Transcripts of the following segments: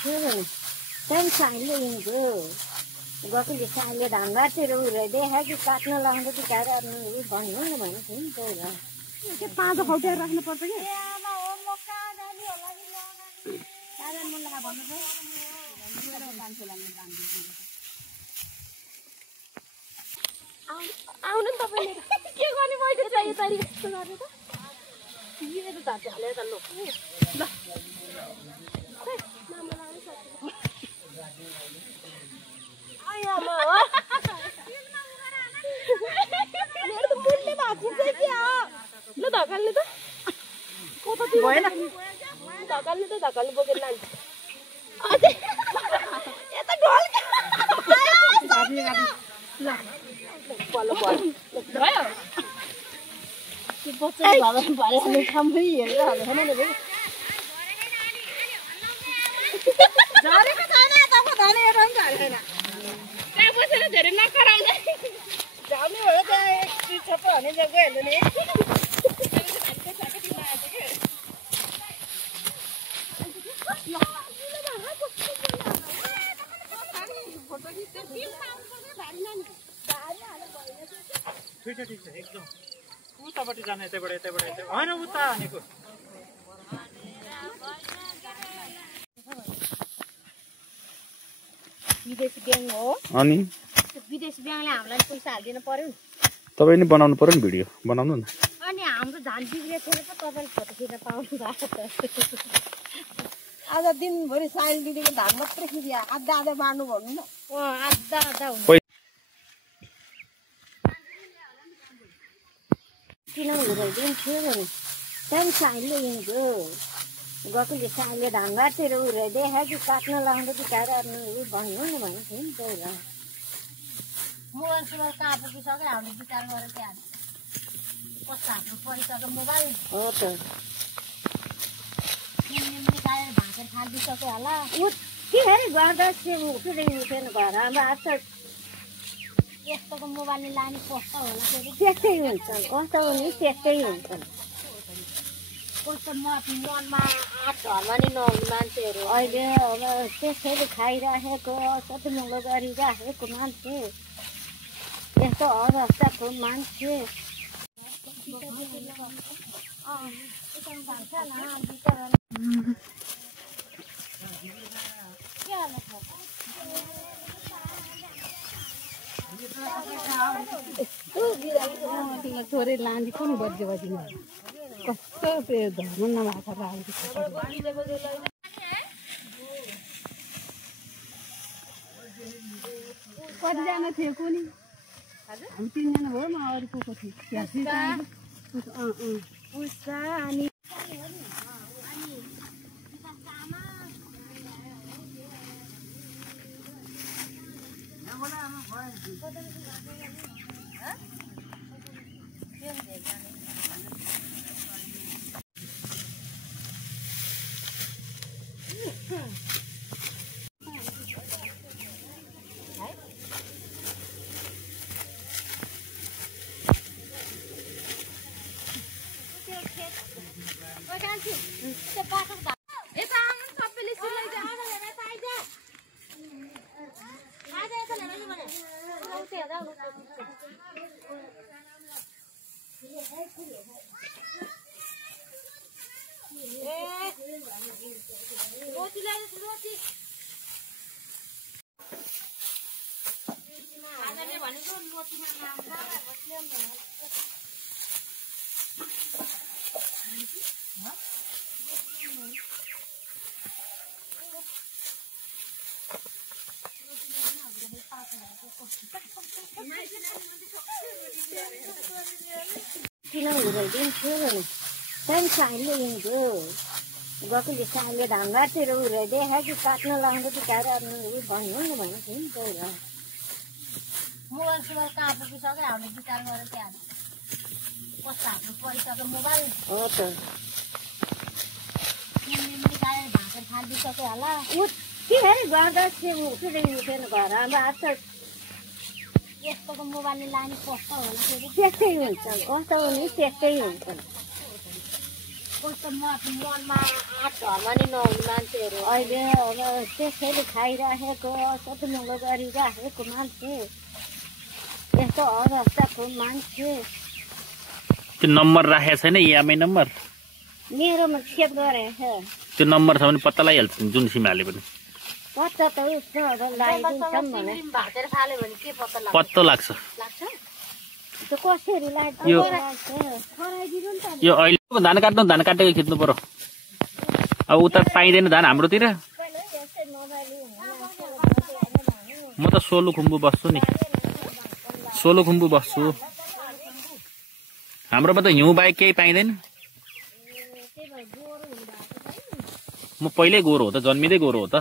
दिन्छु त्यहाँदेखि साइले हिँड्छु गएको साइले ढाङ्गातिर उयो देखायो कि काट्न लाउँदा कि गाह्रो भन्नु न भनेको नि त्यो पाँचो खौटेर राख्नु पर्छ कि आउनु नि तपाईँले के गर्ने मैले चाहिँ यसरी यस्तो गरेर त यो त धाच हालेर त ल आयामा हो मेरो त मुन्ने भाँचिन्छ क्या ल धकाल्ने त कता भएन धकाल्ने त धकाल्नु बोकेर लान्छ यता ढोल भयो त्यो बच्चा भरे ठाउँमै हेरेर हाल्दैन नि झरेको छैन यताको धनी एउटा पनि झरेन त्यहाँ बसेर धेरै नकराउँछ झर्ने भयो त्यहाँ एक चिज छप्प हाने गइहाल्यो नि ठिक छ एकदम उतापट्टि जाने यतैबाट होइन उता हानेको विदेशी ब्याङ्क हो अनि विदेशी ब्याङ्कले हामीलाई पैसा हालिदिनु पर्यो नि तपाईँ नि बनाउनु पर्यो नि भिडियो बनाउनु न अनि हाम्रो धान बिग्रेको थिएन त तपाईँले फोटो खिच्न पाउनु भएको त आज दिनभरि साइल दिदीको धान मात्रै खिच्यो आधा आधा मार्नु भन्नु न आधा आधा हुन्छ किन दिन्छु त्यहाँदेखि साइले हिँड्छु गएको साइले ढाङ्गातिर उयो देखायो कि काट्न लाउँदा कि गाह्रो भन्नु न भनेको नि त्यो मोबाइल सुबाइल काट्नु पुगिसक्यो हामीले विचार गरेर त्यहाँ कस्तो हाम्रो परिसक्यो मोबाइल हो त निकालेर भाँचेर फालिदिइसक्यो होला के अरे गर्दा चाहिँ उठेन घर हाम्रो आज त यस्तोको मोबाइल लाने कस्तो होला त्यस्तै हुन्छ कस्तो हो नि त्यस्तै हुन्छ कस्तो मनमा आँट घरमा नि नहुने मान्छेहरू अहिले अब त्यसैले खाइराखेको कति महँगो गरिराखेको मान्छे यस्तो अवस्थाको मान्छे छोरी लाँदी कुन बज्यो बजी कस्तो त्यो धर्म नभएको कतिजना थियो कुनी हामी तिनजना भयो म अरू को थियो अनि किन दिन्छु त्यहाँदेखि साइले हिँड्छु गएको साइले ढाङ्गातिर उयो देखायो कि काट्न लाउँदा कि गाह्रो भन्नु न भनेको नि त्यो मोबाइल सुबाइल काट्नु पुगिसक्यो हामीले विचार गरेर त्यहाँ कस्तो हाम्रो परिसक्यो मोबाइल हो त निकालेर भाँचेर फालिदिइसक्यो होला के अरे गर्दा चाहिँ उठेन घर हाम्रो आज त यस्तोको मोबाइल लाने कस्तो होला त्यस्तै हुन्छ कस्तो हो नि त्यस्तै हुन्छ अहिले अब त्यसैले खाइराखेको सतमुलो गरिराखेको मान्छे यस्तो अवस्थाको मान्छे त्यो नम्बर राखेको छैन इएमआई नम्बर मेरोमा सेभ गरेको त्यो नम्बर छ भने पत्ता लगाइहाल्छ जुन सिम हाले पनि पत्ता त उसको लगाइदिन्छौँ भने पत्तो लाग्छ त्यो कसरी यो खराइदिनु नि त यो अहिलेको धान काट्नु धान काटेको खिच्नु पर्यो अब उता पाइँदैन धान हाम्रोतिर म त सोलुखुम्बु बस्छु नि सोलुखुम्बु बस्छु हाम्रोमा त हिउँ बाहेक केही पाइँदैन म पहिल्यै गोरो हो त जन्मिँदै गोरो हो त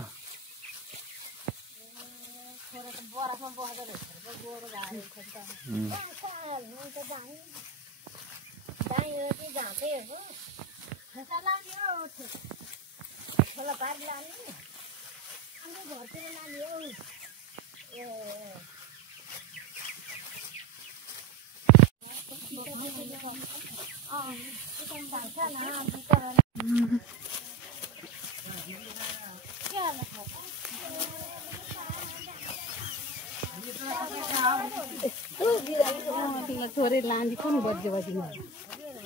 तिमीलाई थोरै लाँदी कुन बज्यो बजिनु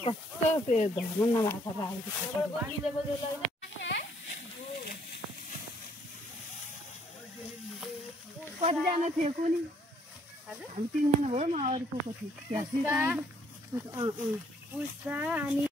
कस्तो त्यो धर्म नभएको कतिजना थियो कुनि हामी 3 जना भयो म अरू को थियो अनि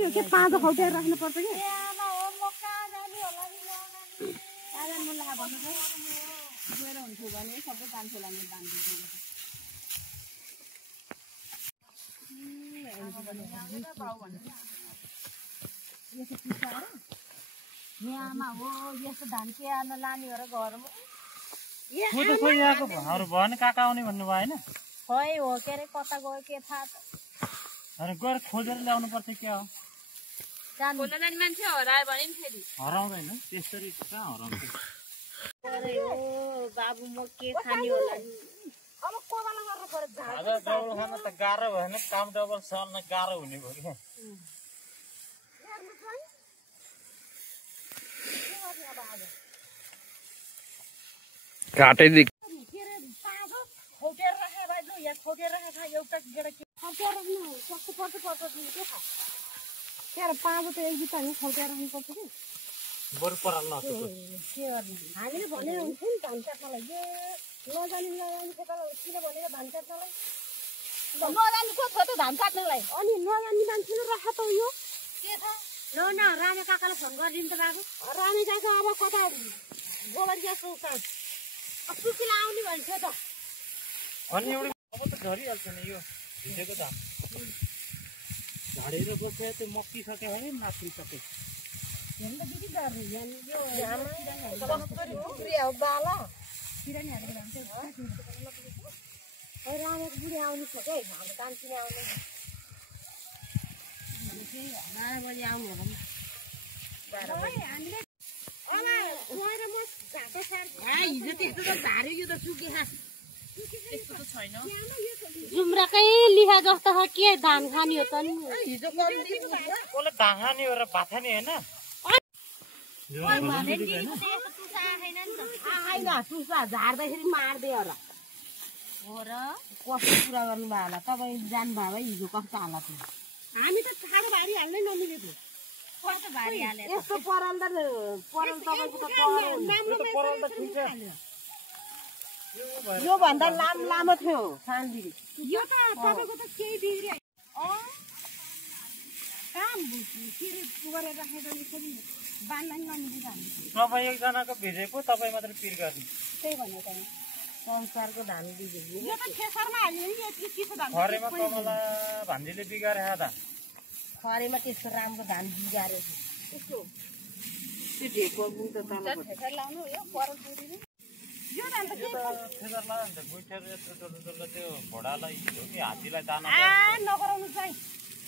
के पाँचो खौटेर राख्नु पर्छ कि गएर हुन्थ्यो भने सबै कान्छोलाई दान दिन्छु यहाँमा हो यस्तो धान केहार्न लाने हो र घरमा भएन काका आउने भन्नुभयो होइन खै हो के अरे कता गयो के थाहा अरे गएर खोजेर ल्याउनु पर्छ क्या हो खोल्न जाने मान्छे हरायो भने पनि फेरि हराउँदैन त्यसरी कहाँ हराउँछ बाबु म के खाने होला नि अब कोबाला गर्न पर्छ आज डबल खान त गाह्रो भएन काम डबल चल्न गाह्रो हुने भयो क्या काटैदिक खौटेर राखे भाइ लु यहाँ खौटेर राखे एउटा गेडा के खौटेर राख्नु कस्तो पर्छ के थाहा त्यहाँ पाँचो त एक बिटा हामी खौटेर राख्नुपर्छ कि बरु पराल के गर्ने हामीले भनेर हुन्थ्यो नि धान काट्नलाई नजाने खेताला किन भनेर धान काट्नलाई नजाने को छ त धान काट्नलाई अनि नजाने मान्छेले राख त यो के थाहा ल न रामे काकालाई फोन गरिदिनु त बाबु रामे काका अब कता गोबर ग्यास सुकिला आउने भन्छ त अनि एउटा अब त झरिहाल्छ नि यो भिजेको धान झरेर गएको त्यो मक्किसक्यो भने नाच्रिसक्यो रामेको बुढी आउनु छ के हाम्रो काम किन आउनु 12 बजे आउनु होला नि 12 बजे हामीले अला गएर म घाटा सार हिजो त्यस्तो त भारी यो त सुके खा त्यस्तो त छैन जुम्राकै लिहा जस्तो छ के धान खानी हो त नि हिजो कम दिन कोले धान खानी हो र भात खानी हैन आएन टुसा झार्दाखेरि मार्दै होला हो र कस्तो कुरा गर्नु भयो होला तपाईँ जानुभयो है हिजो कस्तो हालत हामी त ठाडो भारी हाल्नै नमिलेको कस्तो भारी हाले यस्तो परल तपाईँको त परल त ठिक छ यो भन्दा लामो थियो सानदिरी यो त तपाईँको त केही बिग्रियो काम फेरि गरेर राखेको यसरी बान्दैन नमिलिरहनु तपाईँ एकजनाको भिजेको तपाईँ मात्र पिर गर्ने त्यही भनेको नि संसारको धान बिग्रियो यो त खेसरमा हाल्यो नि यति चिसो धान खरेमा कमला भान्जीले बिगारे हादा खरेमा त्यस्तो राम्रो धान बिगारे त्यस्तो त्यो ढेको गुण त तल खेसर लाउनु यो परल पुरी यो धान त खेसर लान्छ नि त गुठेर यत्रो डल्लो त्यो घोडालाई हिजो कि हात्तीलाई दाना नगराउनु चाहिँ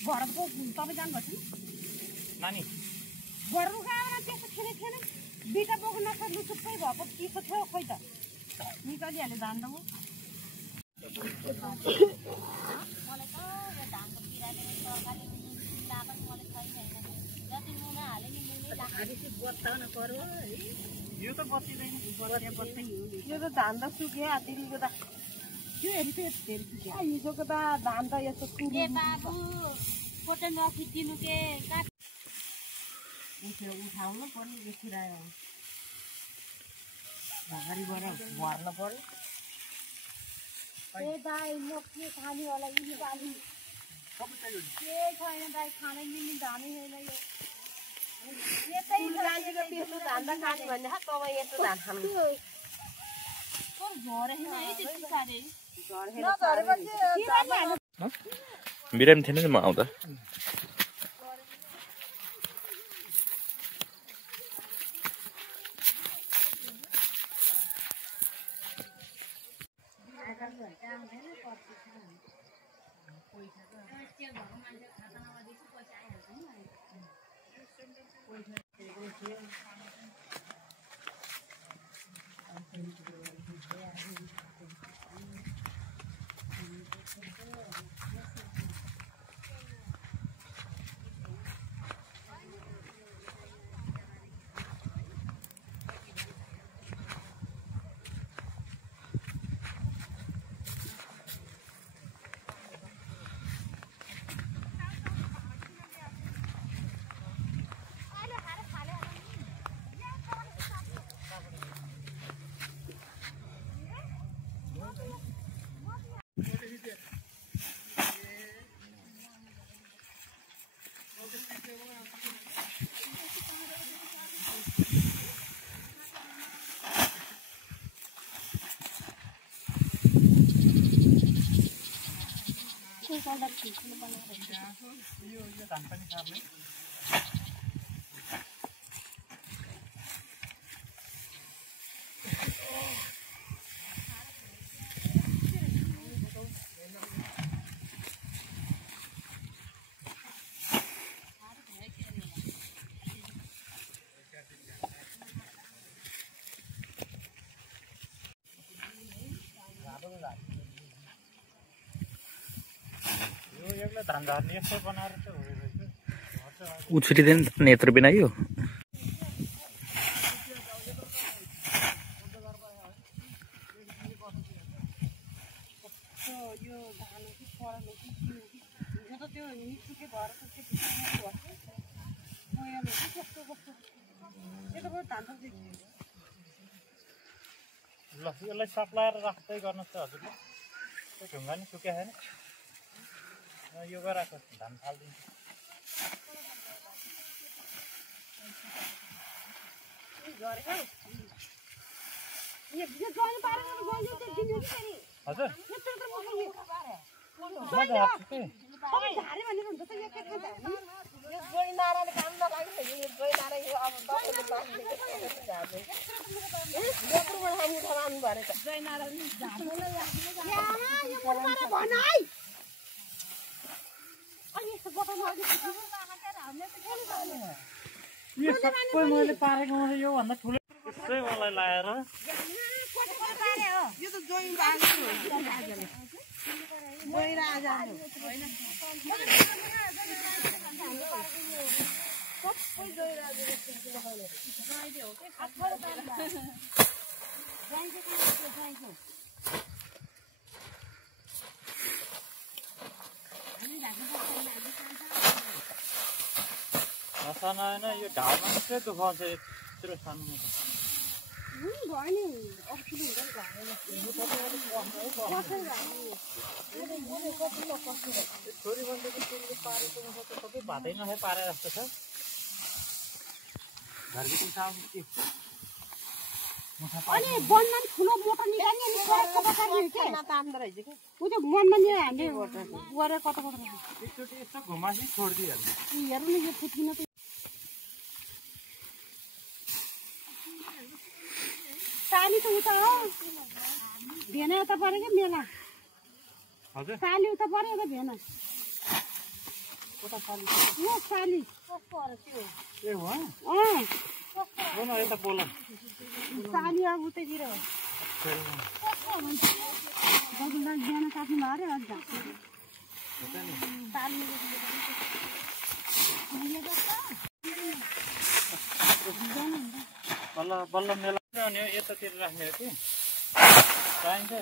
भरतको तपाईँ जानुभएको छ नानी भरतको गएर त्यस्तो खेले थिएन बिटा बोक्नु नसक्नु चुप्पै भएको चिसो थियो खोइ त निकालिहाल्यो धान त म मलाई त यो धानको पिराले सरकारले मिला पनि मलाई छैन जति नुन हाले नि नुनै लाग्छ बताउन पर्यो है यो त बत्तिदैन यो त धान त सुक्यो आतिरीको त यो हेरि त धेरै सुक्यो हिजोको त धान त यस्तो ए बाबु फोटो नखिचिनु के काट उठाउनु पर्ने देखिरह्यो घरिबाट भर्न पर्यो ए दाइ म के खाने होला यी बाली के छैन दाइ खानै मिल्ने धानै छैन यो यतै लाजीको त्यस्तो धान त खाने भन्ने तपाईँ यस्तो धान खानु झरे हैन है त्यति सारे बिरामी थिएन नि म आउँदा यो धान पनि सार्ने धान झार्ने यस्तो बनाएर चाहिँ उछुटिँदैन नेत्र बिना यो ल यसलाई सप्लाएर राख्दै गर्नुहोस् त हजुरले त्यो ढुङ्गा नि सुक्या छैन यो गराएको धान फालिदिन्छु हजुर म त यो सबै मैले पारेको मैले योभन्दा ठुलो त्यसै मलाई लाएर नसाना होइन यो ढाडमा मात्रै दुखाउँछ यत्रो सानो छोरी बन्देको तेलले पारेको मुखा त सबै भातै नखाइ पारे जस्तो छ घरको साउन्ड के अनि वनमा नि ठुलो मोटर निकाल्ने अनि सडकको बसाल्ने के तान्दो रहेछ के उ त्यो वनमा नि हामीले गरे कता एकचोटि यस्तो घुमासी छोडिदिइहाल्नु हेर्नु न यो फुट्किन त साली त उता हो भेना उता पऱ्यो क्या मेला हजुर साली उता पऱ्यो एउटा भेना कता साली यो साली ए हो न यता बोल साली अब उतैतिर हो बगुलदार बिहान काट्नु भयो अरे बल्ल बल्ल मेला अनि यतातिर राख्ने हो कि चाहिन्छ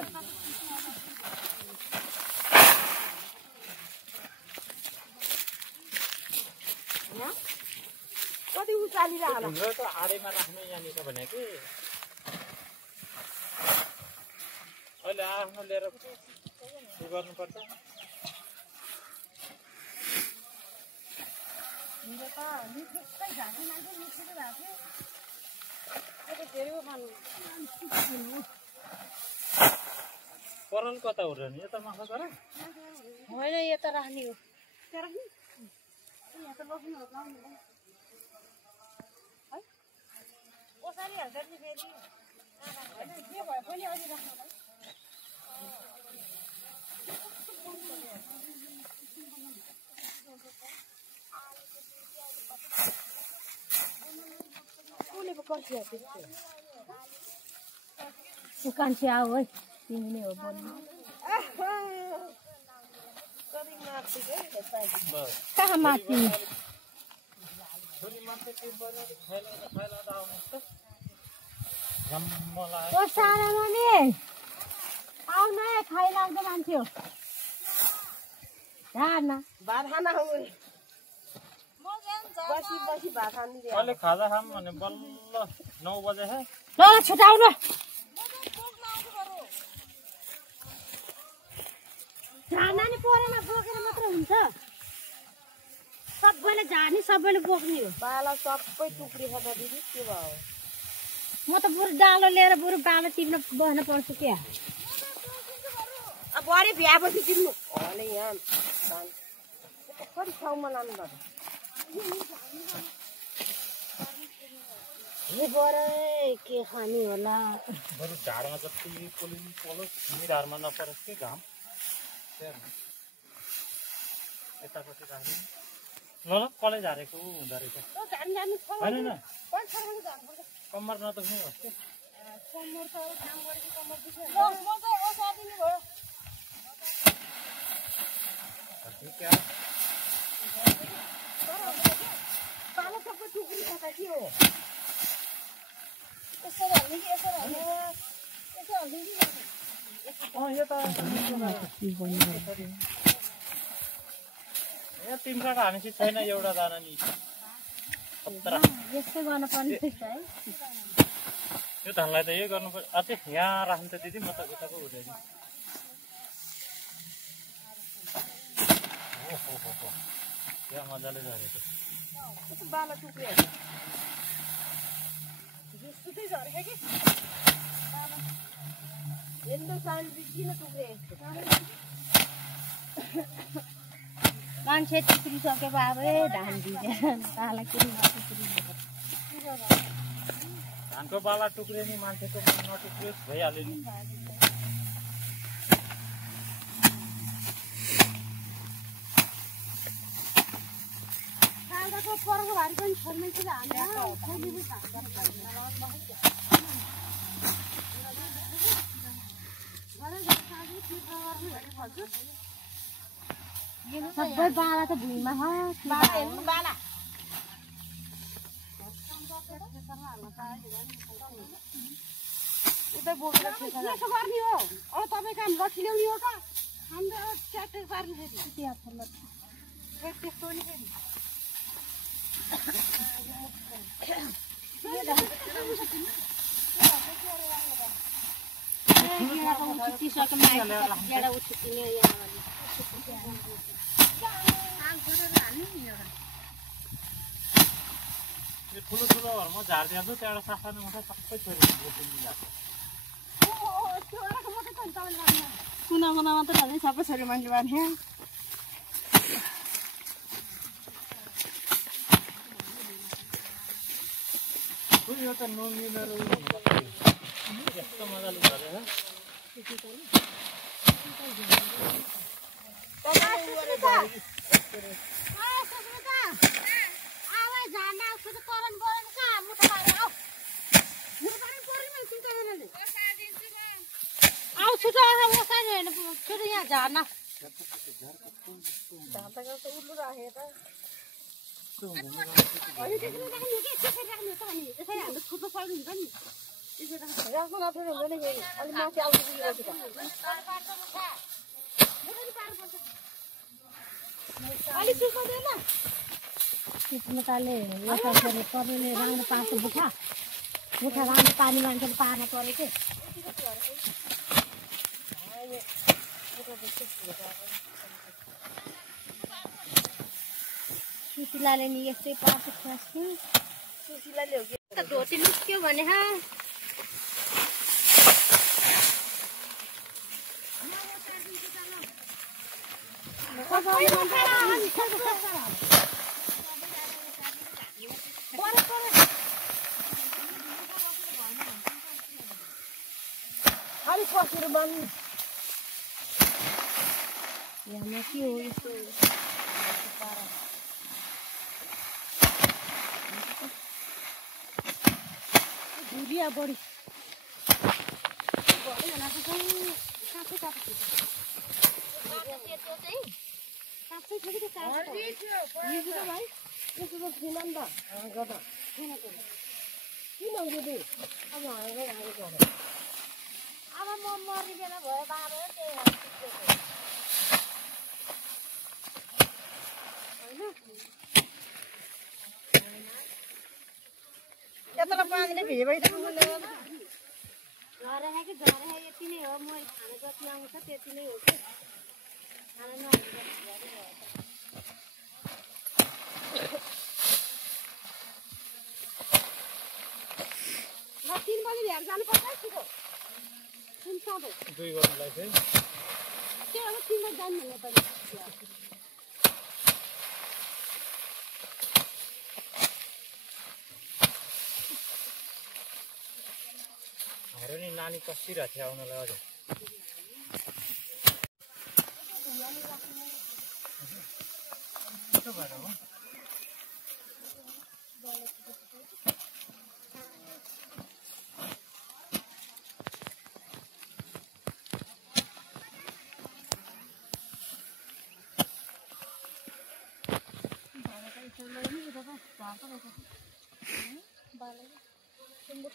कति उचालेर होला ढुङ्ग्रो त आडैमा राख्ने यहाँनिर भने कि अहिले आफ्नो लिएर उयो गर्नुपर्छ परल कता हो र नि यता माछा तर होइन यता राख्ने हो कान्छे आऊ है तिमी नै हो बोल्नु कहाँ माथि ओ सानो नानी आउन है खाइलाग्दो मान्छे हो अहिले खाजा खाऊँ भने बल्ल 9 बजे है ल छुटाउनु नानी परेमा बोकेर मात्र हुन्छ सबैले जाने सबैले बोक्ने हो बाला सबै टुक्री छ त दिदी के भयो म त बरु डालो लिएर बरु बालो टिप्न बस्न पर्छ क्या अब भरे भ्यापछि तिर्नु हले यहाँ कति ठाउँमा लानु पर्छ हे बरे के खाने होला बरु झाडमा जति पोलिन पोलोस् निधारमा नपरोस् कि घाम यतापट्टि राख्दिनु ल ल कलै झारेको हुँदो रहेछ होइन कम्मर नदुख्ने होस् कि यहाँ 3 काटा हानेपछि छैन एउटा दाना नि यस्तै गर्न पर्ने है यो धानलाई त यही गर्नुपर्छ अझै यहाँ राख्नु त दिदी म त उताको हुँदैन यहाँ मजाले झरेको बाला टुक्री यस्तो सानो किन टुक्रे मान्छे टुक्रिसकेको अब धान भिजेर ताला किन धानको बाला टुक्रियो नि मान्छेको नटुक्रियोस् भइहाल्यो नि कालको परको भारी पनि छोड्नै कि हाम्रो छोड्नु सबै बाला त भुइँमा बाला उतै बोकेर त्यसो गर्ने हो अब तपाईँको हामी लट्ठी ल्याउने हो त हाम्रो ट्र्याक्टर पार्नु फेरि त्यस्तो नि फेरि यो ठुलो ठुलोहरूमा झारिदिहाल्छु त्यहाँबाट सासानो मात्रै सबै छोरी कुना कुना मात्रै भने सबै छोरी मान्छे बाँध्यो यो त नमिलेर यस्तो मजाले गरेर यहाँ झार्न थुप्रो पर्नु हुन्छ नि राख्नु नपर्ने हुँदैन फेरि अलिक माथि आउँछ अलिक सुकाउँदैन किस्मताले पर्ने राम्रो पार्छ मुखा राम्रो पानी मान्छेले पार्न पऱ्यो कि सुशीलाले नि यस्तै पार्छ सुशीलाले हो कि धोती लुक्यो भने अलिक पसेर बन्नु यहाँ के हो यस्तो धुरिया बढी अब म मर्ने बेला भयो बाबा त्यही यता पानीले भिजेपछि झरे कि झरे यति नै हो म खाना जति आउँछ त्यति नै हो कि खाना म 3 बजे हेर जानुपर्छ छिटो कुन सधैँ 2 गर्नुलाई चाहिँ त्यो अब 3 बजे जानु भन्ने पनि हाम्रो नि नानी कसिरहेको थियो आउनलाई अझ त्यसो भएर हो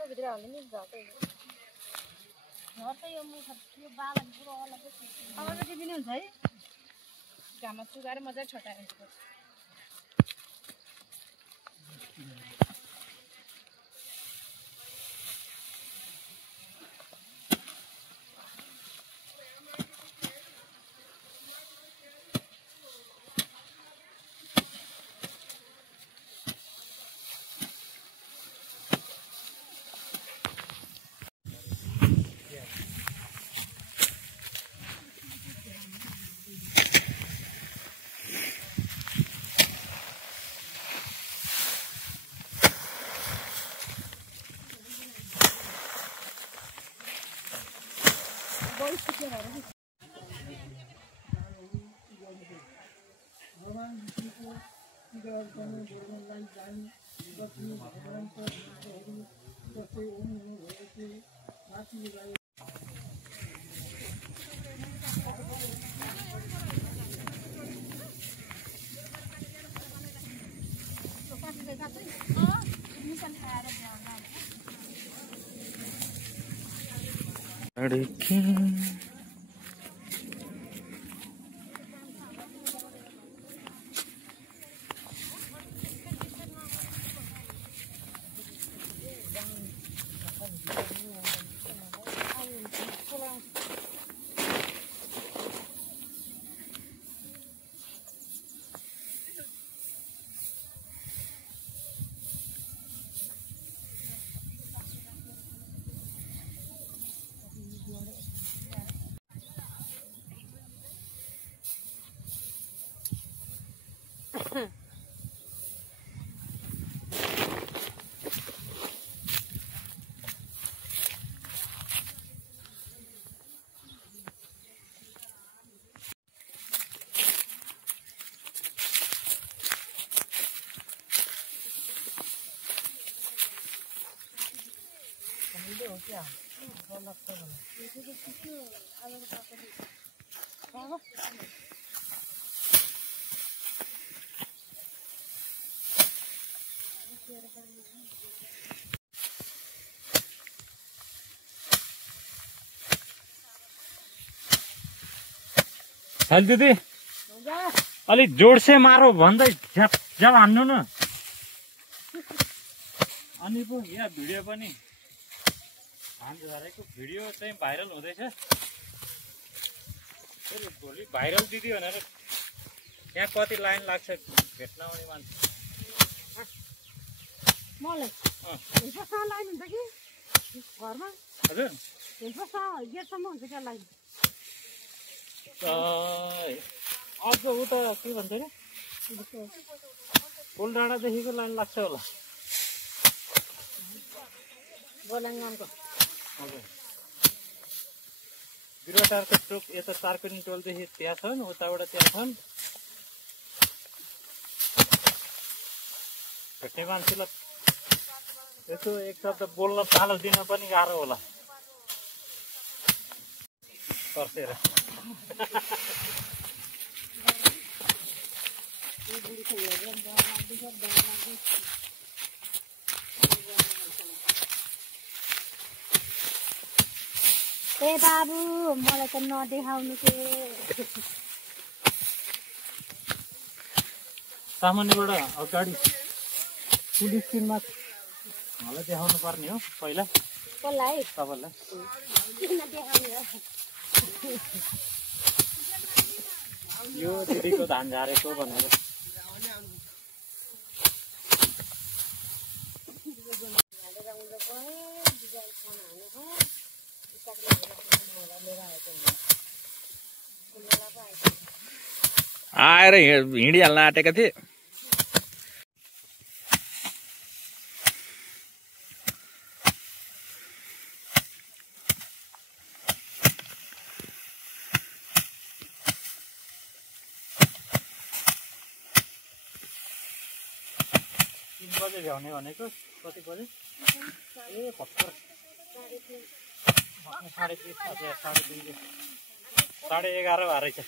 भित्र हाल्नु नि झर्छ यो मुख यो बाला पुरो अलग्गै अब चाहिँ दिनु हुन्छ है घाममा सुकाएर मजाले छटाएर साइल दिदी अलिक जोड से मारो भन्दै झ्याप झ्याप हान्नु न। अनि पो यहाँ भिडियो पनि हान्दारेको भिडियो चाहिँ भाइरल हुँदैछ। फेरि भोलि भाइरल दिदी भनेर यहाँ कति लाइन लाग्छ भेट्न आउने मान्छे। मलाई हेल्परसँग लाइन हुन्छ कि घरमा हजुर गेटसम्म हुन्छ क्या लाइन। अझ उता के भन्छ अरे पुल डाँडादेखिको लाइन लाग्छ होला। गोलाङ्गानको हजुर बिरुवाटारको चोक यता तारकुनी टोलदेखि त्यहाँ छन्, उताबाट त्यहाँ छन्। भेट्ने मान्छेलाई यसो एक शब्द बोल्न तालो दिन पनि गाह्रो होला तर्सेर। ए बाबु मलाई त नदेखाउनु के। सामान्यबाट अगाडि पुलिस स्क्रिनमा मलाई देखाउनु पर्ने हो पहिला। कसलाई तपाईँलाई किन देखाउने हो? यो दिदीको धान झारेको भनेर। आएर हिँडिहाल्न आँटेका थिए। बजे भ्याउने भनेको कति बजे? ए भर्खर 3:30 11:30 भए रहेछ।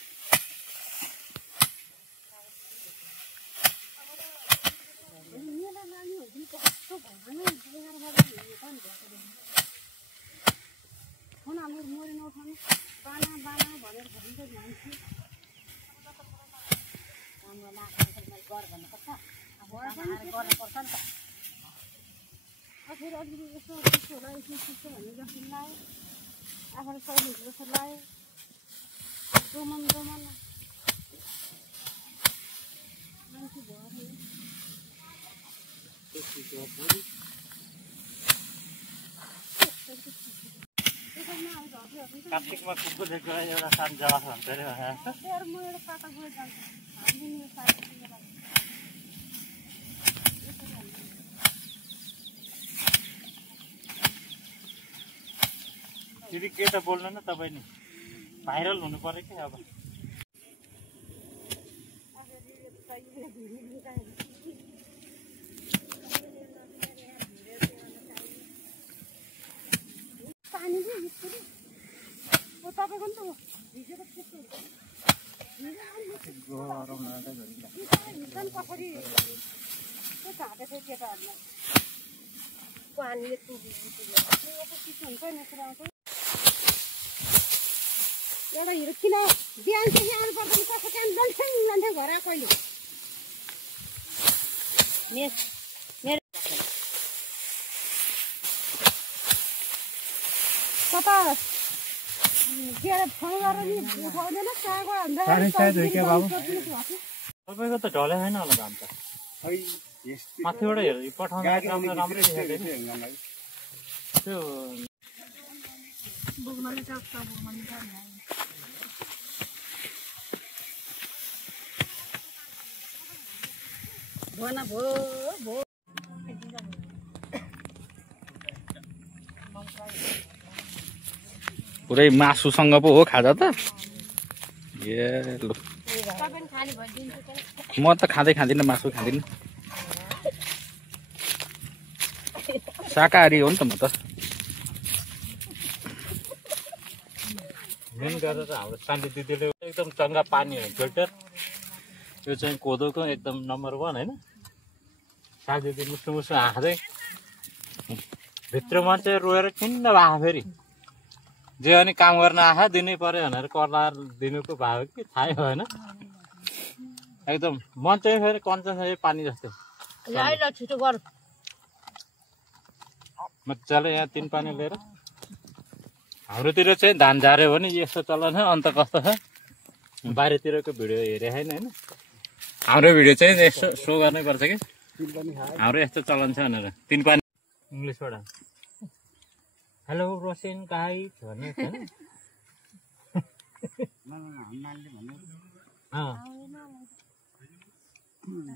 कार्तिकमा कुकुर देख्दा एउटा सानो जवाफ भन्छ अरे दिदी के त बोल्नु न तपाईँ नि। भाइरल हुनु पर्यो कि अब पानी चाहिँ निस्कियो ओ तपाईको नि त भिजेको त्यस्तो गरम लाग्दै गरिन्छ हिजन कसरी त्यो झाटेको केटाहरूलाई पानीले टुबियो हुन्छ नि आउँछ एउटा हिरो किन बिहान चाहिँ आउनु पर्दैन कसो काम जान्छ घर कहिले कता के अरे फोन गरेर नि उठाउँदैन कहाँको तपाईँको त ढलै छैन होला घाम त माथिबाट हेर पठाउँदा राम्रै देखाएको त्यो भन भो पुरै मासुसँग पो हो खाजा त ए लु म त खाँदिनँ मासु खाँदिनँ शाकाहारी हो नि त म त मेन गरेर हाम्रो शान्ति दिदीले एकदम चङ्गा पानी हो फिल्टर यो चाहिँ कोदोको एकदम नम्बर 1 होइन शान्ति दिदी मुसु मुसु हाँस्दै भित्रमा चाहिँ रोएर खिन्न भयो फेरि जे अनि काम गर्न आँखा दिनै पर्यो भनेर कर्लार दिनुको भयो कि थाहै भएन एकदम मन चाहिँ फेरि कञ्चन छ पानी जस्तै छिटो गर मजाले यहाँ 3 पानी लिएर हाम्रोतिर चाहिँ धान झार्यो भने यस्तो चलन छ अन्त कस्तो छ बाहिरतिरको भिडियो हेरे होइन होइन हाम्रो भिडियो चाहिँ यसो सो गर्नै पर्छ कि हाम्रो यस्तो चलन छ भनेर 3 पानी इङ्ग्लिसबाट हेलो रोसिन गाइड भन्ने छ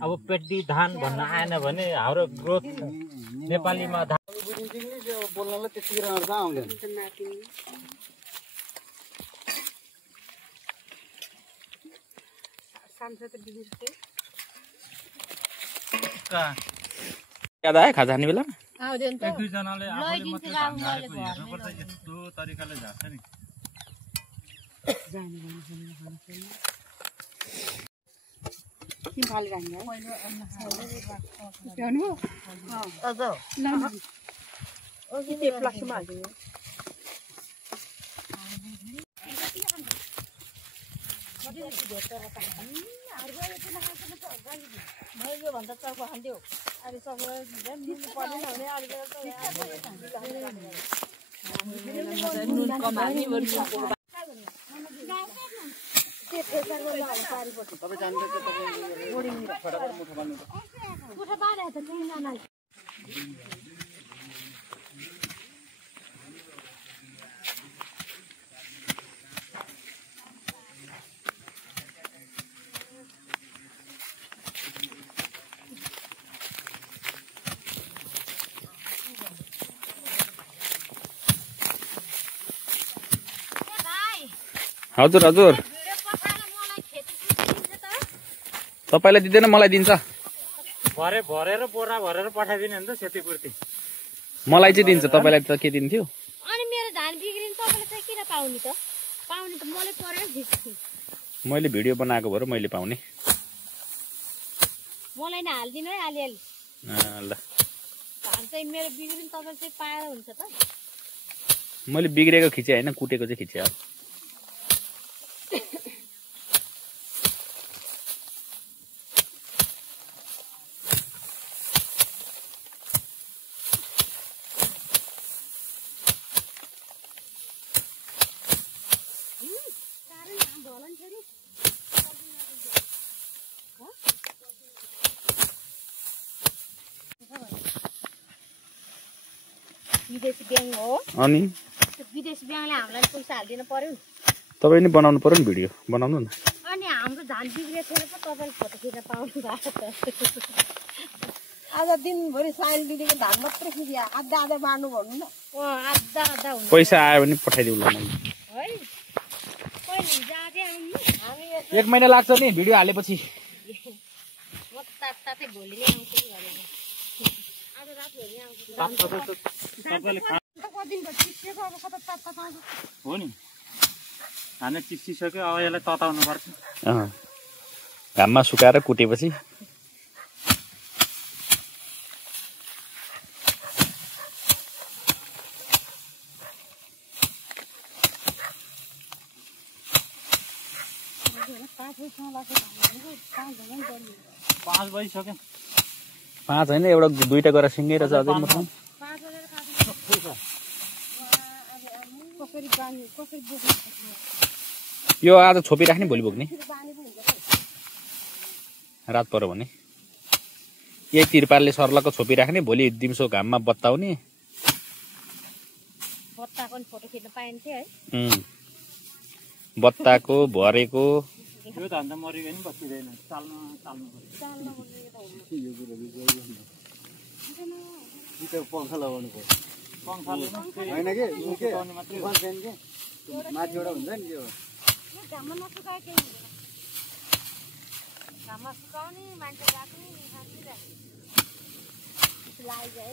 अब पेटी धान भन्न आएन भने हाम्रो ग्रोथ नेपालीमा धान बोल्नलाई त्यतिखेर आउँदैन याद आयो खाजा खाने बेला एक दुईजनाले आफूले मात्रै धान झारेको हेर्नुपर्छ यस्तो तरिकाले झार्छ नि भन्दा चौको खान्थ्यो अहिले सबैले लिनु पर्दैन भने हजुर हजुर तपाईलाई दिँदैन मलाई दिन्छ भरेर बोरा भरेर पठाइदिने नि त क्षतिपूर्ति मलाई चाहिँ दिन्छ तपाईलाई त के दिन्थ्यो अनि मेरो धान बिग्रिनु तपाईले चाहिँ किन पाउने त मलाई परेर दिन्छु मैले भिडियो बनाएको भएर मैले पाउने मलाई नै हाल्दिनु है अलिअलि ल धान चाहिँ मेरो बिग्रिनु तपाईले चाहिँ पाएर हुन्छ त मैले बिग्रेको खिचे हैन कुटेको चाहिँ खिचे हो विदेशी ब्याङ्क हो अनि विदेशी ब्याङ्कले हामीलाई पैसा हाल्दिन पर्यो तपाईले नि बनाउनु पर्यो नि भिडियो बनाउनु न अनि हाम्रो धान बिग्रेको थिएन त तपाईले फोटो खिच्न पाउनु भएको त आज दिनभरि साइल दिदीको धान मात्रै खिच्यो आधा आधा बाँड्नु भन्नु न आधा आधा हुन्छ पैसा आयो भने पठाइदिउँला मैले है 1 महिना लाग्छ नि भिडियो हालेपछि। म त तातै भोलि नै आउँछु नि भनेर आज रात भोलि आउँछु हो नि खाने चिसिसक्यो अब यसलाई तताउनु पर्छ। घाममा सुकाएर कुटेपछि पाँच बजिसक्यो। 5 होइन एउटा 2टा गरेर सिँगै रहेछ अझै मसँग। यो आज छोपिराख्ने भोलि बोक्ने रात पर्यो भने यही तिरपालले सर्लक्क छोपिराख्ने भोलि दिउँसो घाममा बत्ताउने। बत्ताको नि फोटो खिच्न पाइन्थ्यो है। बत्ताको भरेको यो धान त मरियो नि बसिँदैन चाल्नु पङ्खा लगाउनु पर्छ पङ्खाले होइन कि माथिबाट हुन्छ नि त्यो घाममा नसुकाए केही हुँदैन। घाममा सुकाउने मान्छे गएको लाग्यो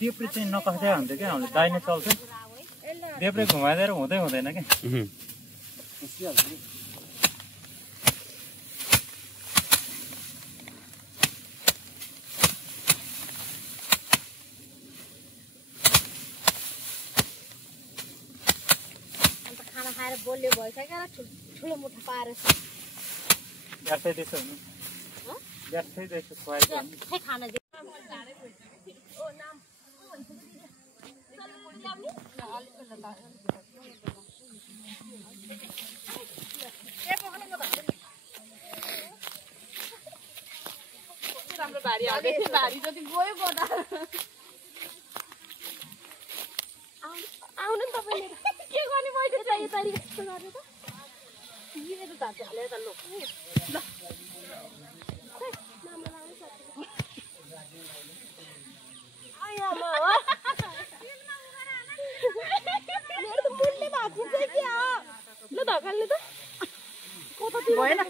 देब्रे चाहिँ नकस्दै हुन्थ्यो क्या हामीले दाहिने चल्थ्यो देब्रे घुमाइदिएर हुँदैन क्या। अन्त खाना खाएर बोल्यो भइसक्यो ठुलो मुठो पाएर ग्यासै दिएछ भने ग्यासै दिएछ खुवाइदियो खै खाना दियो। आउनु नि तपाईँले के गर्ने मैले चाहिँ तरिका यस्तो गरेर त मेरो धान हालेर त ल धकाल्ने त कतातिर भएन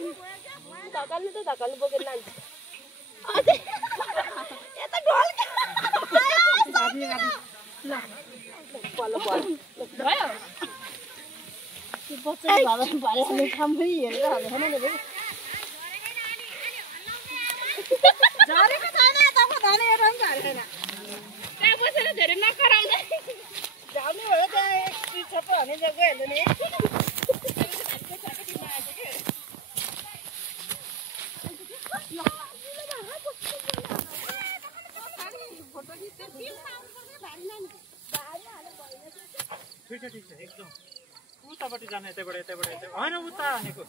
धकाल्ने त धकाल्नु बोकेर लान्छ यता ढोल भयो बच्चा भरे ठाउँ पनि हेरेर हाल्दैन नि झरेको छैन तपाईँ धान हेरेर पनि झरेन त्यहाँ बसेर धेरै नकराउँदै झर्ने भयो त्यहाँ एक छप्पो हाने गइहाल्यो नि ठिक छ एकदम उतापट्टि जाने यतैबाट होइन उता हानेको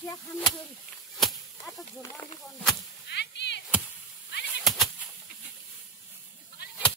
क्या खानु फेरि आता झोल